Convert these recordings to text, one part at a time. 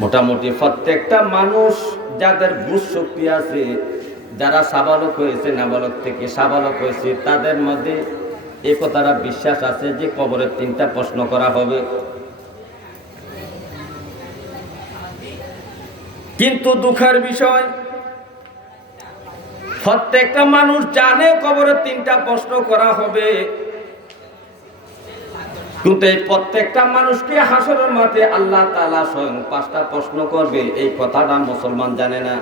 মোটামুটি প্রত্যেকটা মানুষ যাদের বুঝ শক্তি আছে, যারা সাবালক হয়েছে, নাবালক থেকে সাবালক হয়েছে, তাদের মধ্যে এই কথাটা বিশ্বাস আছে যে কবরের 3টা প্রশ্ন করা হবে। কিন্তু দুঃখের বিষয়, প্রত্যেকটা মানুষ জানে কবরের 3টা প্রশ্ন করা হবে, কিন্তু এই প্রত্যেকটা মানুষকে হাসরের মাঠে আল্লাহ তাআলা স্বয়ং 5টা প্রশ্ন করবে, এই কথাটা মুসলমান জানে না।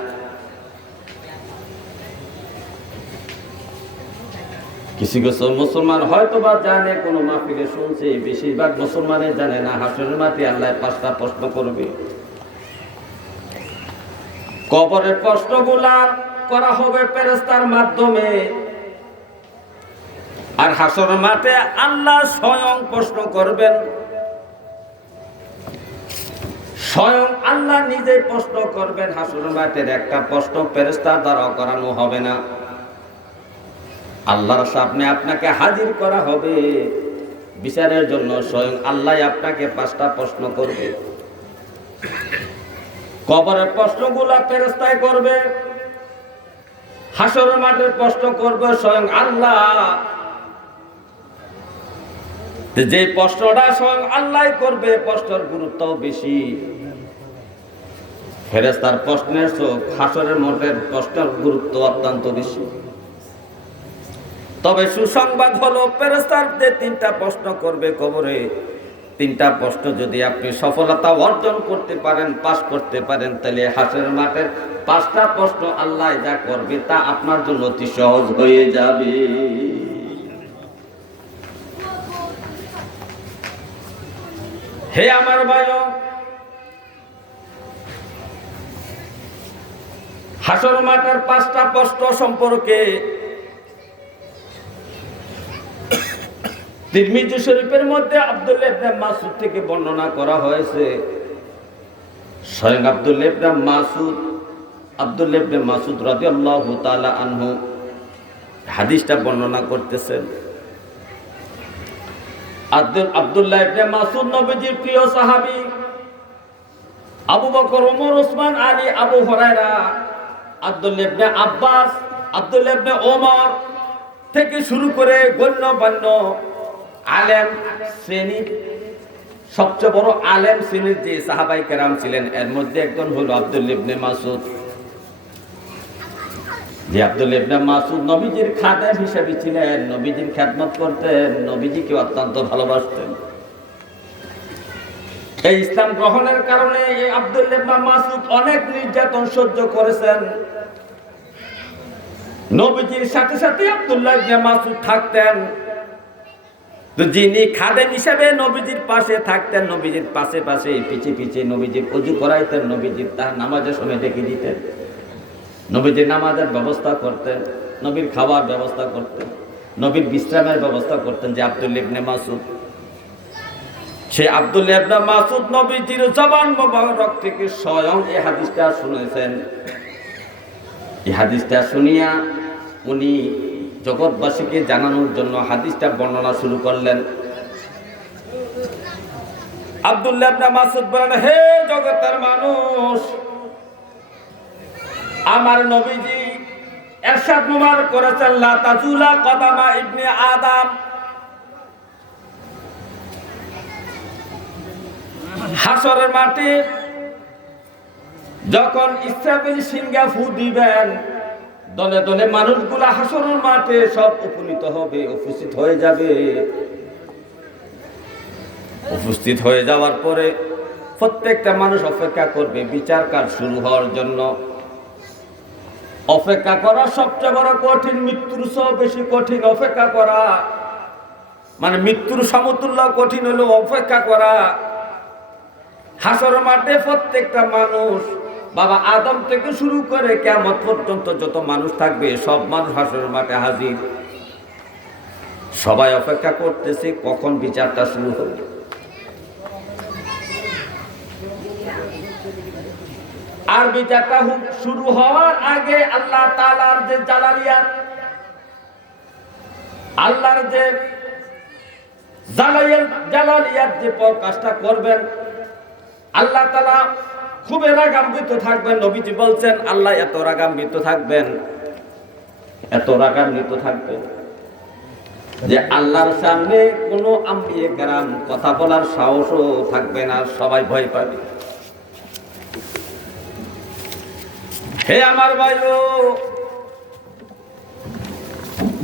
কিছু কিছু মুসলমান হয়তো বা জানে, কোনো মাহফিলে শুনছে, বেশিরভাগ মুসলমানে জানে না হাসরের মাঠে আল্লাহ 5টা প্রশ্ন করবে। কবরের প্রশ্নগুলা করা হবে ফেরেশতার মাধ্যমে, আর হাসরের মাঠে আল্লাহ স্বয়ং প্রশ্ন করবেন। স্বয়ং আল্লাহ নিজে প্রশ্ন করবেন। হাসরের মাঠের একটা প্রশ্ন ফেরেশতার দ্বারা করানো হবে না, আল্লাহর সামনে আপনাকে হাজির করা হবে বিচারের জন্য। স্বয়ং আল্লাহ আপনাকে 5টা প্রশ্ন করবে। কবরের প্রশ্নগুলা ফেরেশতাই করবে, হাসরের মাঠের প্রশ্ন করবে স্বয়ং আল্লাহ। যে প্রশ্নটা স্বয়ং আল্লাহ করবে, প্রশ্নের গুরুত্ব বেশি। ফেরেশতার প্রশ্নের চোখ হাসরের মাঠের প্রশ্নের গুরুত্ব অত্যন্ত বেশি। তবে সুসংবাদ হলো, ফেরেশতার যে 3টা প্রশ্ন করবে কবরে, 3টা প্রশ্ন যদি আপনি সফলতা অর্জন করতে পারেন, পাস করতে পারেন, তাহলে হাসরের মাঠের 5টা প্রশ্ন আল্লাহ যা করবে তা আপনার জন্য অতি সহজ হয়ে যাবে। হে আমার ভাইও, হাসরের মাঠের 5টা প্রশ্ন সম্পর্কে তিরমিজি শরীফের মধ্যে আব্দুল্লাহ ইবনে মাসউদ থেকে বর্ণনা করা হয়েছে। স্বয়ং আব্দুল্লাহ ইবনে মাসউদ রাদিয়াল্লাহু তাআলা আনহু হাদিসটা বর্ণনা করতেছেন। আব্দুল্লাহ ইবনে মাসউদ নবীজির প্রিয় সাহাবী। আবু বকর, ওমর, ওসমান, আলী, আবু হুরায়রা, আব্দুল্লাহ ইবনে আব্বাস, আব্দুল্লাহ ইবনে ওমর থেকে শুরু করে গণ্যমান্য আলেম শ্রেণীর, সবচেয়ে বড় আলেম শ্রেণীর যে সাহাবায়ে কেরাম ছিলেন, এর মধ্যে একজন হলো আব্দুল্লাহ ইবনে মাসউদ। যে আব্দুল্লাহ ইবনে মাসউদ নবীজির খাদেম হিসেবে ছিলেন, নবীজির খেদমত করতেন, নবীজিকে অত্যন্ত ভালোবাসতেন। এই ইসলাম গ্রহণের কারণে এই আব্দুল্লাহ ইবনে মাসউদ অনেক নির্যাতন সহ্য করেছেন। নবীজির সাথে সাথে আব্দুল্লাহ ইবনে মাসউদ থাকতেন। তো যিনি খাদেম হিসেবে নবীজির পাশে থাকতেন, নবীজির পাশে পাশে পিছে পিছে নবীজির ওযু করাইতেন, নবীজির তার নামাজের সময় ডেকে দিতেন, নবীজির নামাজের ব্যবস্থা করতেন, নবীর খাওয়ার ব্যবস্থা করতেন, নবীর বিশ্রামের ব্যবস্থা করতেন। যে আব্দুল্লাহ ইবনে মাসউদ, সে আব্দুল্লাহ ইবনে মাসউদ নবীজির জবান মোবারক থেকে স্বয়ং এই হাদিসটা শুনেছেন। এই হাদিসটা শুনিয়া উনি জগৎবাসীকে জানানোর জন্য হাদিসটা বর্ণনা শুরু করলেন। আব্দুল্লাহ ইবনে মাসউদ বলেন, হে জগতের মানুষ, আমার নবীজি ইরশাদ মুবারক করেছেন, লা তাজুলা কদামা ইবনে আদম। হাসরের মাঠে যখন ইসরাফিল সিংহা ফু দিবেন, দলে দলে মানুষগুলা হাসরের মাঠে সব উপনীত হবে, উপস্থিত হয়ে যাবে। উপস্থিত হয়ে যাওয়ার পরে প্রত্যেকটা মানুষ অপেক্ষা করবে বিচার কাজ শুরু হওয়ার জন্য। অপেক্ষা করা সবচেয়ে বড় কঠিন, মৃত্যুর চেয়ে বেশি কঠিন অপেক্ষা করা। মানে মৃত্যুর সমতুল্য কঠিন হলো অপেক্ষা করা। হাসরের মাঠে প্রত্যেকটা মানুষ, বাবা আদম থেকে শুরু করে কিয়ামত পর্যন্ত যত মানুষ থাকবে, সব মানুষ হাসরের মাঠে হাজির। সবাই অপেক্ষা করতেছে কখন বিচারটা শুরু হবে। আর বিচারটা শুরু হওয়ার আগে আল্লাহ তাআলার যে জালালিয়াত, আল্লাহর যে জালালিয়াত যে প্রকাশটা করবেন, আল্লাহ তাআলা খুবই রাগান্বিত থাকবেন। নবীজি বলছেন আল্লাহ এত রাগান্বিত থাকবেন, এত রাগান্বিত থাকবেন যে আল্লাহর সামনে কোনো আম্বিয়ে কেরাম কথা বলার সাহসও থাকবে না, সবাই ভয় পাবে। হে আমার ভাইও,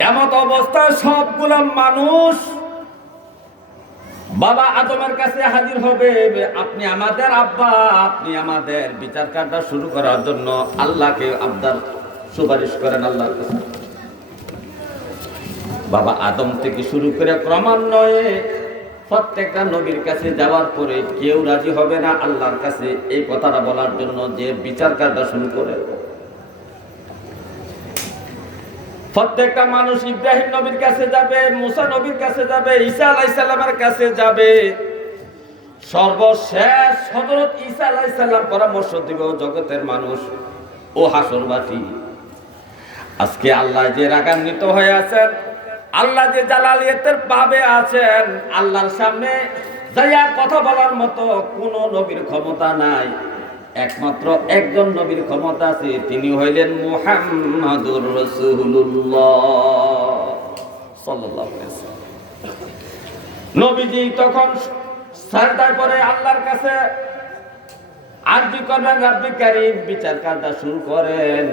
এমত অবস্থায় সবগুলা মানুষ বাবা আদমের কাছে হাজির হবে। আপনি আমাদের আব্বা, আপনি আমাদের বিচার কার্য শুরু করার জন্য আল্লাহকে আবদার সুপারিশ করেন আল্লাহর কাছে। বাবা আদম থেকে শুরু করে ক্রমান্বয়ে প্রত্যেকটা নবীর কাছে যাওয়ার পরে কেউ রাজি হবে না আল্লাহর কাছে এই কথাটা বলার জন্য যে বিচার কার্য শুরু করে। প্রত্যেকটা মানুষ ইব্রাহিম নবীর কাছে যাবে, মুসা নবীর কাছে যাবে, ঈসা আলাইহিস সালামের কাছে যাবে। সর্বশেষ হযরত ঈসা আলাইহিস সালাম পরামর্শ দিবে জগতের মানুষ ও হাসরবাসী, আজকে আল্লাহ যে রাগান্বিত হয়ে আছেন, আল্লাহ যে জালালিয়াতের ভাবে আছেন, আল্লাহর সামনে যাইয়া কথা বলার মতো কোন নবীর ক্ষমতা নাই। একমাত্র একজন নবীর ক্ষমতা আছে, তিনি হইলেন মুহাম্মাদুর রাসূলুল্লাহ সাল্লাল্লাহু আলাইহি ওয়াসাল্লাম। নবীজি তখন সাজদা করে আল্লাহর কাছে আরজি করবেন, রব্বি কারীম বিচার কাজ শুরু করেন।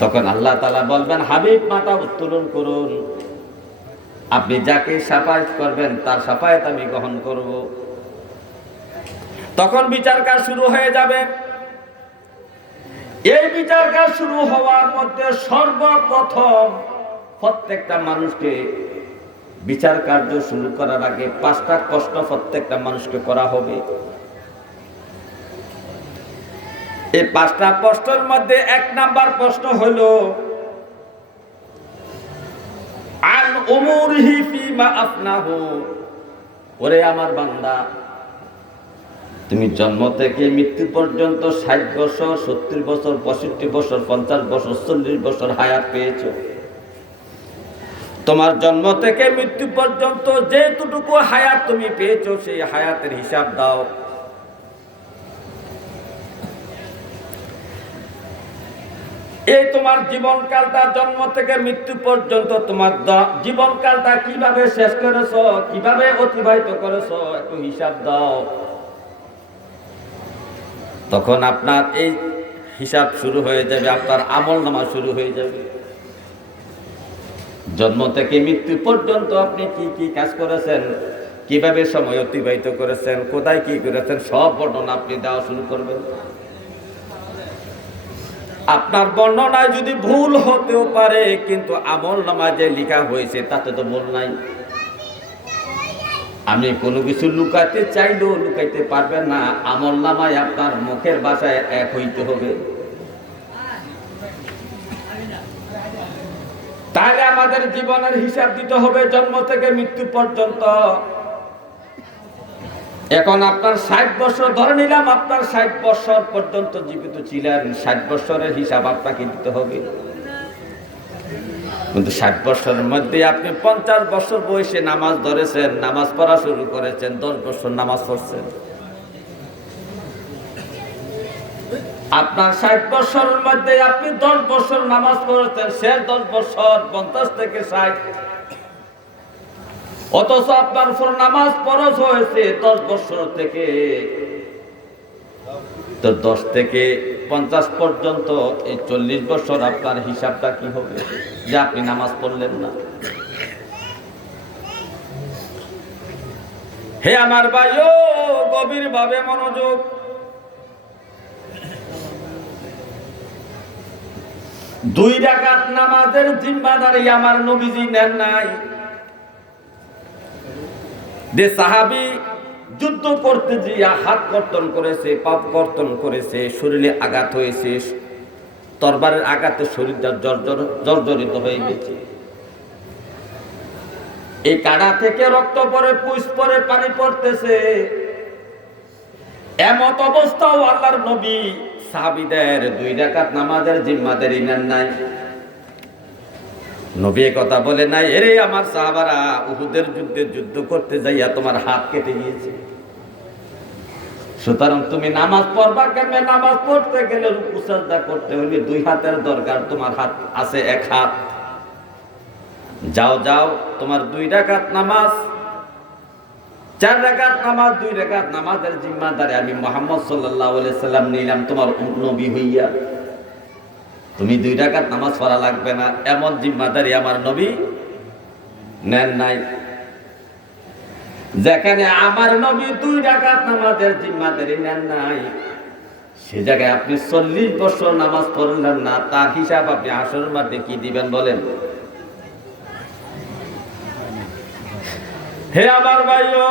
তখন আল্লাহ তাআলা বলবেন, হাবিব মাথা উত্তোলন করুন, আপনি যাকে শাফায়াত করবেন তার শাফায়াত আমি গ্রহণ করব। তখন বিচার কাজ শুরু হয়ে যাবে। এই বিচার কাজ শুরু হওয়ার মধ্যে সর্বপ্রথম প্রত্যেকটা মানুষকে বিচার কার্য শুরু করার আগে 5টা প্রশ্ন প্রত্যেকটা মানুষকে করা হবে। এই 5টা প্রশ্নের মধ্যে 1 নাম্বার প্রশ্ন হলো আন উমুরিহি ফিমা আফনাহু, ওরে আমার বান্দা, তুমি জন্ম থেকে মৃত্যু পর্যন্ত 60 বছর, 70 বছর, 65 বছর, 50 বছর, 40 বছর হায়াত পেয়েছো। তোমার জন্ম থেকে মৃত্যু পর্যন্ত যেটুকু হায়াত তুমি পেয়েছো সেই হায়াতের হিসাব দাও। এই তোমার জীবনকালটা জন্ম থেকে মৃত্যু পর্যন্ত তোমার জীবনকালটা কিভাবে শেষ করেছো, কিভাবে অতিবাহিত করেছো, একটু হিসাব দাও। তখন আপনার এই হিসাব শুরু হয়ে যাবে, আপনার আমলনামা শুরু হয়ে যাবে। জন্ম থেকে মৃত্যু পর্যন্ত আপনি কি কি কাজ করেছেন, কিভাবে সময় অতিবাহিত করেছেন, কোথায় কি করেছেন, সব বর্ণনা আপনি দেওয়া শুরু করবেন। আপনার বর্ণনায় যদি ভুল হতেও পারে, কিন্তু আমলনামায় যে লেখা হয়েছে তাতে তো ভুল নাই। আমি কোনো কিছু লুকাতে চাইলেও লুকাইতে পারবেন না, আমলনামায় আপনার মুখের ভাষায় এক হইতে হবে। তাহলে আমাদের জীবনের হিসাব দিতে হবে জন্ম থেকে মৃত্যু পর্যন্ত। এখন আপনার 60 বছর ধরে নিলাম, আপনার 60 বছর পর্যন্ত জীবিত ছিলেন, 60 বছরের হিসাব আপনাকে দিতে হবে। কিন্তু 60 বছরের মধ্যে আপনি 50 বছর বয়সে নামাজ ধরেছেন, নামাজ পড়া শুরু করেছেন, 10 বছর নামাজ পড়ছেন। আপনার 60 বছরের মধ্যে আপনি 10 বছর নামাজ পড়েছেন, শেষ 10 বছর 50 থেকে 60, অথচ আপনার উপর নামাজ ফরজ হয়েছে 10 বছর থেকে। তো 10 থেকে 50 পর্যন্ত এই 40 বছর আপনার হিসাবটা কি হবে যে আপনি নামাজ পড়লেন না? হে আমার ভাইও, গভীর ভাবে মনোযোগ। 2 রাকাত নামাজের জিম্মাদারি আমার নবীজি নেন নাই। যে সাহাবী যুদ্ধ করতে গিয়ে হাত কর্তন করেছে, পাপ কর্তন করেছে, শরীরে আঘাত হয়েছে, তরবারের আঘাতে শরীরটা জর্জরিত হয়ে গেছে, এই কাঁটা থেকে রক্ত পড়ে, পুষ পড়ে, পানি পড়তেছে, এমত অবস্থাও আল্লাহর নবী সাহাবীদের 2 রাকাত নামাজের জিম্মাদারি নেন নাই। নবী কথা বলে নাই, এরে আমার সাহাবারা, উহুদের যুদ্ধে যুদ্ধ করতে যাইয়া তোমার হাত কেটে গিয়েছে, সুতরাং তুমি নামাজ পড়বা কেমনে? নামাজ পড়তে গেলে রুকু সাজদা করতে হলে দুই হাতের দরকার, তোমার হাত আছে এক হাত। যাও যাও, তোমার 2 রাকাত নামাজ, 4 রাকাত নামাজ, 2 রাকাত নামাজের জিম্মাদারি আমি মুহাম্মদ সাল্লাল্লাহু আলাইহি সাল্লাম নিলাম তোমার নবী হইয়া। তুমি 2 রাকাত নামাজ পড়া লাগবে না, এমন জিম্মাদারি আমার নবী নেন নাই। যেখানে আমার নবী 2 রাকাত নামাজের জিম্মাদারি নেন নাই, সে জায়গায় আপনি 40 বছর নামাজ পড়লেন না, তার হিসাব আপনি হাসরের মাঠে কি দিবেন বলেন? হে আমার ভাইও,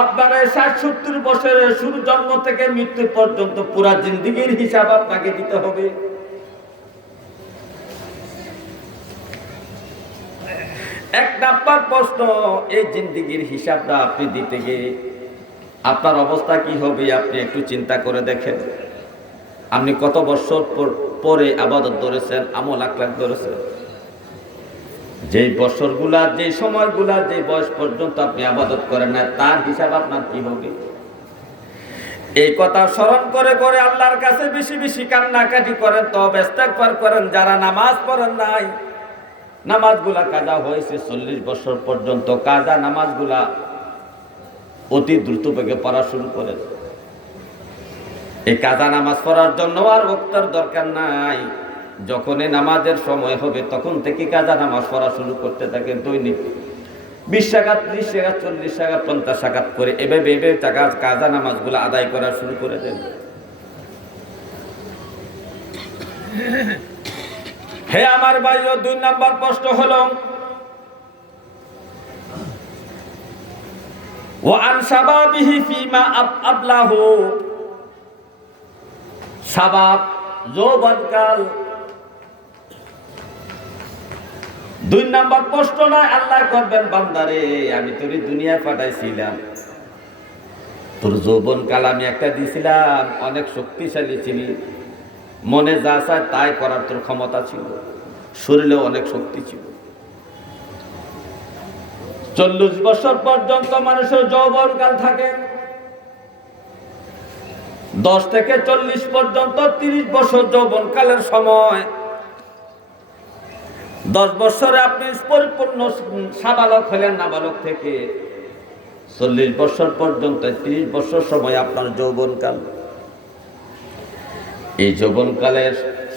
আপনার 60-70 বছরের শুরু জন্ম থেকে মৃত্যু পর্যন্ত পুরা জিন্দেগীর হিসাব আপনাকে দিতে হবে। এক নাম্বার প্রশ্ন, এই জিন্দেগীর হিসাবটা আপনি দিতে গিয়ে আপনার অবস্থা কি হবে আপনি একটু চিন্তা করে দেখেন। আপনি কত বছর পরে ইবাদত ধরেছেন, আমল আখলাক ধরেছেন, যেই বছরগুলা, যেই সময়গুলা, যেই বয়স পর্যন্ত আপনি ইবাদত করেন না, তার হিসাব আপনার কি হবে? এই কথা স্মরণ করে করে আল্লাহর কাছে বেশি বেশি কান্নাকাটি করেন, তওবা ইস্তেগফার করেন। যারা নামাজ পড়েন নাই, নামাজগুলা কাজা হয়েছে 40 বছর পর্যন্ত, কাজা নামাজগুলা অতি দ্রুত বেগে পড়া শুরু করেন। এই কাজা নামাজ পড়ার জন্য আর ওয়াক্তের দরকার নাই, যখনই নামাজের সময় হবে তখন থেকে কাজা নামাজ পড়া শুরু করতে থাকেন। দৈনিক 20 রাকাত, 30 রাকাত, 40 রাকাত, 50 রাকাত করে এভাবে কাজা নামাজগুলো আদায় করা শুরু করে দেন। হে আমার ভাইও, 2 নাম্বার প্রশ্ন হলো, ওয়া আন শাবাবিহি ফিমা আবলাহু, শাবাব যৌবনকাল। 2 নাম্বার প্রশ্ন নয়, আল্লাহ করবেন বান্দারে, আমি তোর দুনিয়ায় পাঠাইছিলাম, তোর যৌবনকাল আমি একটা দিছিলাম, অনেক শক্তিশালী ছিলি, মনে যা চায় তাই করার তোর ক্ষমতা ছিল, শরীরে অনেক শক্তি ছিল। 40 বছর পর্যন্ত মানুষের যৌবনকাল থাকে, 10 থেকে 40 পর্যন্ত 30 বছর যৌবনকালের সময়। 10 বছরে আপনি পরিপূর্ণ সাবালক হলেন, নাবালক থেকে 40 বছর পর্যন্ত 30 বছর সময় আপনার যৌবনকাল। এই যৌবনকালে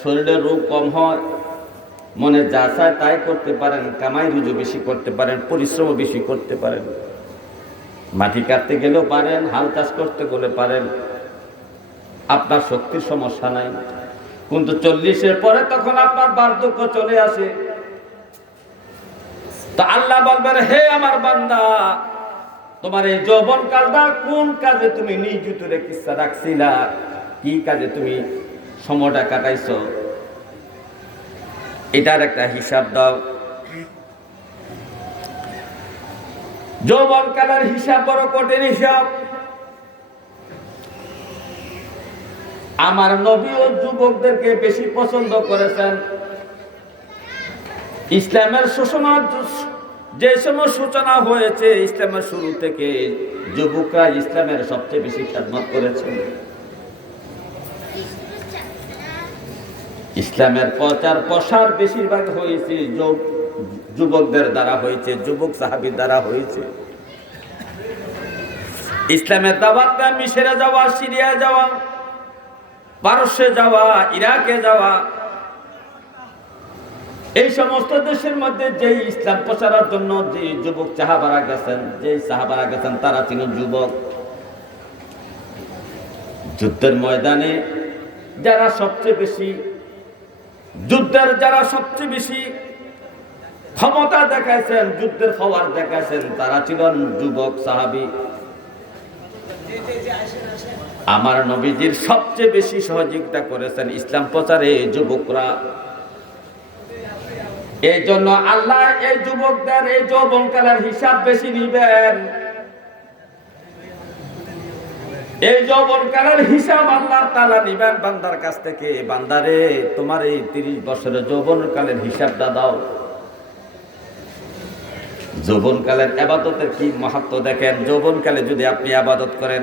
শরীরের রোগ কম হয়, মনে যা চায় তাই করতে পারেন, কামাই রুজু বেশি করতে পারেন, পরিশ্রম বেশি করতে পারেন, মাটি কাটতে গেলেও পারেন, হাল চাষ করতে গেলে পারেন, আপনার শক্তির সমস্যা নাই। কিন্তু 40-এর পরে তখন আপনার বার্ধক্য চলে আসে। তো আল্লাহ বলবেন, হে আমার বান্দা, তোমার এই যৌবনকালটা কোন কাজে তুমি নিয়োজিত রাখছিলা, কি কাজে তুমি সময়টা কাটাইছো, এটার একটা হিসাব দাও। যৌবনকালের হিসাব বড় কঠিন হিসাব। আমার নবী ও যুবকদেরকে বেশি পছন্দ করেছেন। ইসলামের যে সময় সূচনা হয়েছে, ইসলামের শুরু থেকে যুবকরা ইসলামের সবচেয়ে বেশি খেদমত করেছেন। ইসলামের প্রচার প্রসার বেশিরভাগ হয়েছে যুবকদের দ্বারা হয়েছে, যুবক সাহাবীর দ্বারা হয়েছে। ইসলামের দাওয়াতটা মিশরে যাওয়া, সিরিয়া যাওয়া, পারস্যে যাওয়া, ইরাকে যাওয়া, এই সমস্ত দেশের মধ্যে যে ইসলাম প্রচারের জন্য যে যুবক সাহাবারা গেছেন, তারা ছিল যুবক। যুদ্ধের ময়দানে যারা সবচেয়ে বেশি ক্ষমতা দেখাইছেন, যুদ্ধের পাওয়ার দেখাইছেন, তারা ছিলেন যুবক সাহাবী। আমার নবীজির সবচেয়ে বেশি সহযোগিতা করেছেন ইসলাম প্রচারে যুবকরা। এই জন্য আল্লাহ এই যুবকদের এই যৌবনকালের হিসাব বেশি নিবেন। এই যৌবনকালের হিসাব আল্লাহ তাআলা নিবেন বান্দার কাছ থেকে। বান্দারে, তোমার এই 30 বছরের যৌবনকালের হিসাবটা দাও। যৌবনকালের ইবাদতের কি মাহাত্ম্য দেখেন। যৌবনকালে যদি আপনি ইবাদত করেন,